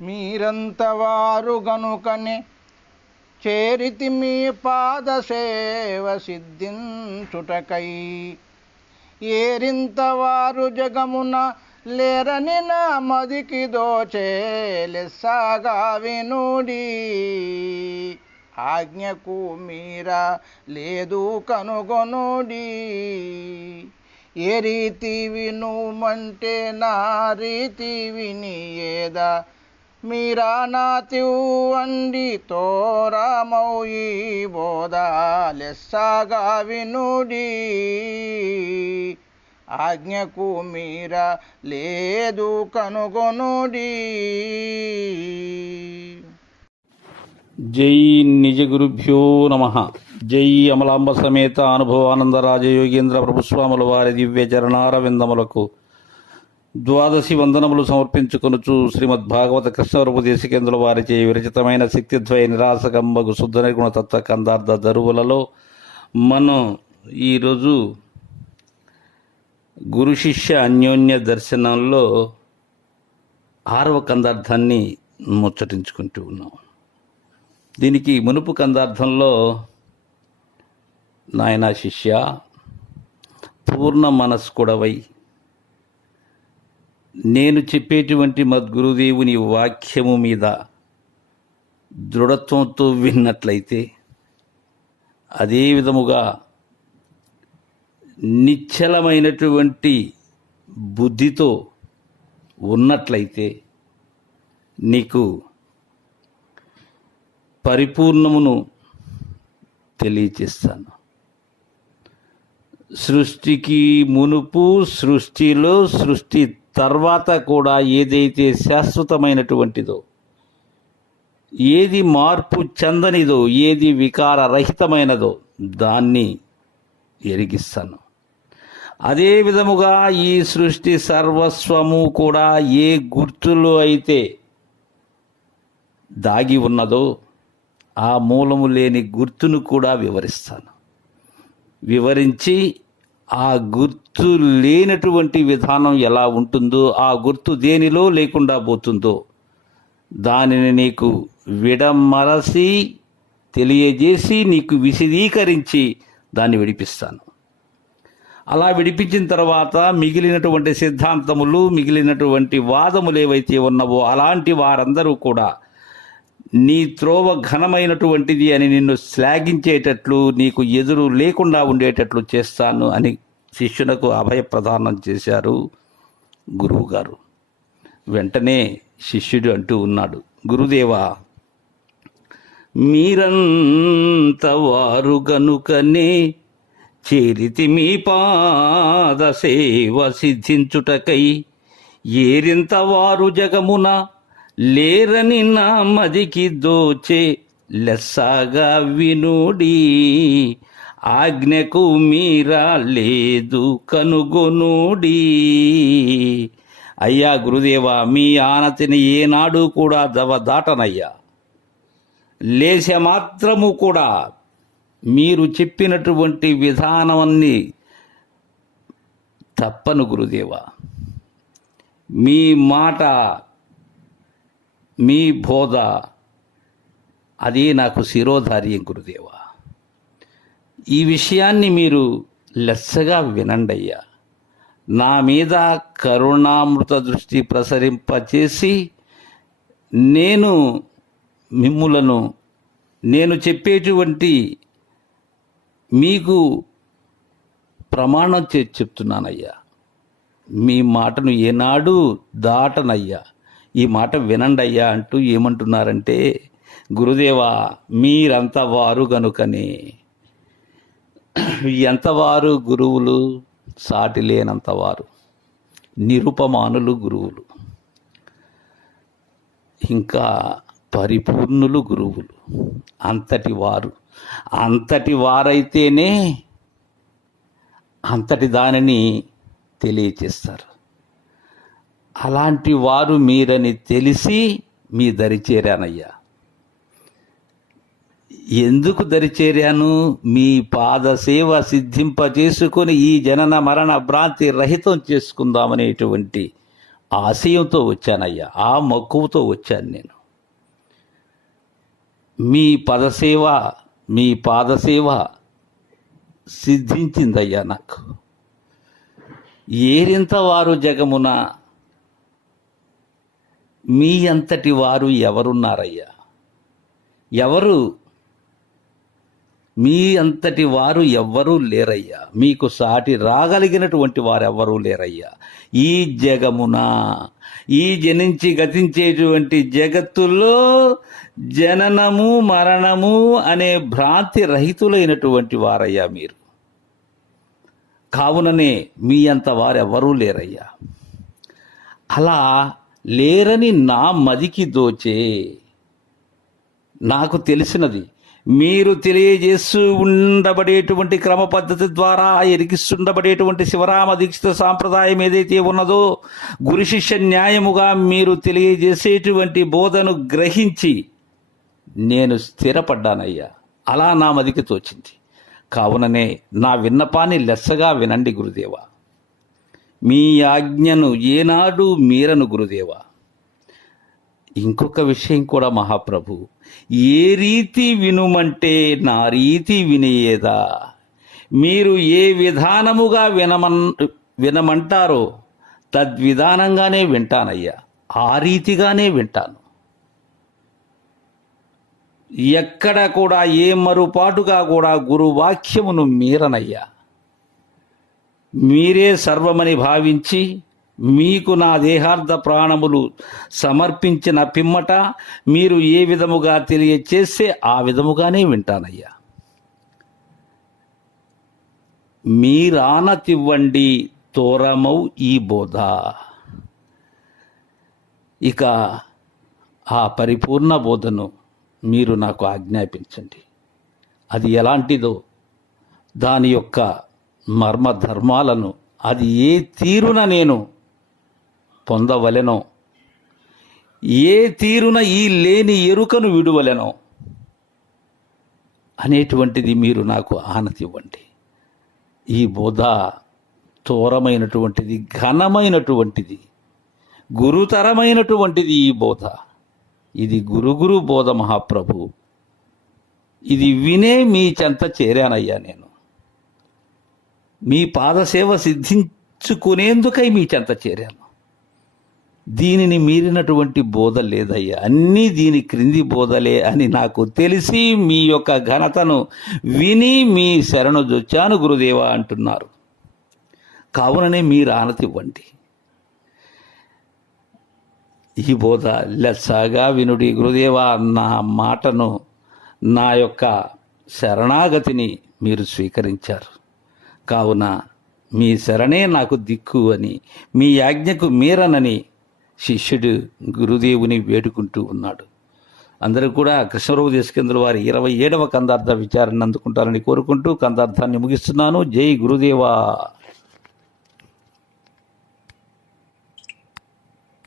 మీరంతవారు గనుకనే చేరితి మీ పాద సేవ సిద్ధించుటకై. ఏరింతవారు జగమున లేరని నా మదికి దోచే లెస్సాగా వినుడి ఆజ్ఞకు మీరా లేదు కనుగొనుడి ఏ రీతి వినుమంటే నా రీతి వినియేదా? ఏదా మీరా నాతివ్వండి తోరామౌయి బోధ లెస్సాగా వినుడి ఆజ్ఞకు మీరా లేదు కనుగొనుడి. జై నిజ గురుభ్యో నమ. జై అమలాంబ సమేత అనుభవానంద రాజయోగేంద్ర ప్రభుస్వాముల వారి దివ్య చరణారవిందములకు. ద్వాదశి వందనములు సమర్పించుకొనుచు శ్రీమద్ భాగవత కృష్ణవరపు దేశికేంద్రుల వారిచే విరచితమైన శక్తిద్వయ నిరాసకంబగు శుద్ధ నిర్గుణ తత్వ కందార్థ దరువులలో మనం ఈరోజు గురు శిష్య అన్యోన్య దర్శనంలో ఆరవ కందార్థాన్ని ముచ్చటించుకుంటూ ఉన్నాం. దీనికి మునుపు కందార్థంలో నాయనా శిష్య పూర్ణ మనస్కుడవై నేను చెప్పేటువంటి మద్గురుదేవుని వాక్యము మీద దృఢత్వంతో విన్నట్లయితే అదే విధముగా నిశ్చలమైనటువంటి బుద్ధితో ఉన్నట్లయితే నీకు పరిపూర్ణమును తెలియచేస్తాను. సృష్టికి మునుపు సృష్టిలో సృష్టి తర్వాత కూడా ఏదైతే శాశ్వతమైనటువంటిదో ఏది మార్పు చెందనిదో ఏది వికార రహితమైనదో దాన్ని ఎరిగిస్తాను. అదే విధముగా ఈ సృష్టి సర్వస్వము కూడా ఏ గుర్తులో అయితే దాగి ఉన్నదో ఆ మూలము లేని గుర్తును కూడా వివరిస్తాను. వివరించి ఆ గుర్తు లేనటువంటి విధానం ఎలా ఉంటుందో ఆ గుర్తు దేనిలో లేకుండా పోతుందో దానిని నీకు విడమరసి తెలియజేసి నీకు విశదీకరించి దాన్ని విడిపిస్తాను. అలా విడిపించిన తర్వాత మిగిలినటువంటి సిద్ధాంతములు మిగిలినటువంటి వాదములు ఏవైతే ఉన్నవో అలాంటి వారందరూ కూడా నీ త్రోవ ఘనమైనటువంటిది అని నిన్ను శ్లాఘించేటట్లు నీకు ఎదురు లేకుండా ఉండేటట్లు చేస్తాను అని శిష్యునకు అభయ ప్రదానం చేశారు గురువుగారు. వెంటనే శిష్యుడు అంటూ ఉన్నాడు గురుదేవా మీరంత వారు గనుకనే చేరితి మీ పాద సేవ సిద్ధించుటకై ఏరింత వారు జగమున లేరని నా మదికి దోచే లెస్సాగా వినుడి. ఆజ్ఞకు మీరా లేదు కనుగొనుడి. అయ్యా గురుదేవా మీ ఆనతిని ఏనాడు కూడా దవ దాటనయ్యా. లేశ మాత్రము కూడా మీరు చెప్పినటువంటి విధానమన్నీ తప్పను గురుదేవా. మీ మాట మీ బోధ అది నాకు శిరోధార్యం గురుదేవ. ఈ విషయాన్ని మీరు లెస్సగా వినండయ్యా. నా మీద కరుణామృత దృష్టి ప్రసరింపచేసి నేను మిమ్ములను నేను చెప్పేటువంటి మీకు ప్రమాణం చే చెప్తున్నానయ్యా. మీ మాటను ఏనాడు దాటనయ్యా. ఈ మాట వినండి అయ్యా అంటూ ఏమంటున్నారంటే గురుదేవా మీరంత వారు గనుకనే. ఎంతవారు గురువులు? సాటి లేనంతవారు నిరుపమానులు గురువులు. ఇంకా పరిపూర్ణులు గురువులు. అంతటి వారు. అంతటి వారైతేనే అంతటి దానిని తెలియచేస్తారు. అలాంటి వారు మీరని తెలిసి మీ దరి చేరానయ్యా. ఎందుకు దరి చేరాను? మీ పాద సేవ సిద్ధింప చేసుకొని ఈ జనన మరణ భ్రాంతి రహితం చేసుకుందామనేటువంటి ఆశయంతో వచ్చానయ్యా. ఆ మక్కువతో వచ్చాను నేను. మీ పదసేవ మీ పాదసేవ సిద్ధించిందయ్యా నాకు. ఏరింత వారు జగమున మీ అంతటి వారు ఎవరున్నారయ్యా? ఎవరు? మీ అంతటి వారు ఎవ్వరూ లేరయ్యా. మీకు సాటి రాగలిగినటువంటి వారు ఎవ్వరూ లేరయ్యా. ఈ జగమున ఈ జనించి గతించేటువంటి జగత్తులో జననము మరణము అనే భ్రాంతి రహితులైనటువంటి వారయ్యా మీరు. కావుననే మీ అంత వారెవరూ లేరయ్యా. అలా లేరని నా మదికి దోచే. నాకు తెలిసినది మీరు తెలియజేస్తూ ఉండబడేటువంటి క్రమ పద్ధతి ద్వారా ఎరిగిస్తుండబడేటువంటి శివరామ దీక్షిత సాంప్రదాయం ఏదైతే ఉన్నదో గురు శిష్య న్యాయముగా మీరు తెలియజేసేటువంటి బోధను గ్రహించి నేను స్థిరపడ్డానయ్యా. అలా నా మదికి తోచింది. కావుననే నా విన్నపాన్ని లెస్సగా వినండి గురుదేవా. మీ ఆజ్ఞను ఏనాడు మీరను గురుదేవా. ఇంకొక విషయం కూడా మహాప్రభు ఏ రీతి వినుమంటే నా రీతి వినేయేదా. మీరు ఏ విధానముగా వినమన్ వినమంటారో తద్విధానంగానే వింటానయ్యా. ఆ రీతిగానే వింటాను. ఎక్కడ కూడా ఏ మరుపాటుగా కూడా గురువాక్యమును మీరనయ్యా. మీరే సర్వమని భావించి మీకు నా దేహార్థ ప్రాణములు సమర్పించిన పిమ్మట మీరు ఏ విధముగా తెలియచేస్తే ఆ విధముగానే వింటానయ్యా. మీరానతివ్వండి తోరమౌ ఈ బోధ. ఇక ఆ పరిపూర్ణ బోధను మీరు నాకు ఆజ్ఞాపించండి. అది ఎలాంటిదో దాని యొక్క మర్మ ధర్మాలను అది ఏ తీరున నేను పొందవలెనో ఏ తీరున ఈ లేని ఎరుకను విడువలెనో అనేటువంటిది మీరు నాకు ఆనతివ్వండి ఈ బోధ తోరమైనటువంటిది ఘనమైనటువంటిది గురుతరమైనటువంటిది ఈ బోధ. ఇది గురుగురు బోధ మహాప్రభు. ఇది వినే మీ చెంత చేరానయ్యా నేను. మీ పాదసేవ సిద్ధించుకునేందుకై మీ చెంత చేరాను. దీనిని మీరినటువంటి బోధ లేదయ్యా. అన్నీ దీని క్రింది బోధలే అని నాకు తెలిసి మీ యొక్క ఘనతను విని మీ శరణు జొచ్చాను గురుదేవ అంటున్నారు. కావుననే మీరు ఆనతివ్వండి. ఈ బోధ లెస్సాగా వినుడి గురుదేవ నా మాటను నా యొక్క శరణాగతిని మీరు స్వీకరించారు. కావున మీ శరణే నాకు దిక్కు అని మీ యాజ్ఞకు మీరనని శిష్యుడు గురుదేవుని వేడుకుంటూ ఉన్నాడు. అందరూ కూడా కృష్ణరావు దేశకేంద్ర వారి ఇరవై ఏడవ కందార్థ విచారణ అందుకుంటారని కోరుకుంటూ కందార్థాన్ని ముగిస్తున్నాను. జై గురుదేవా.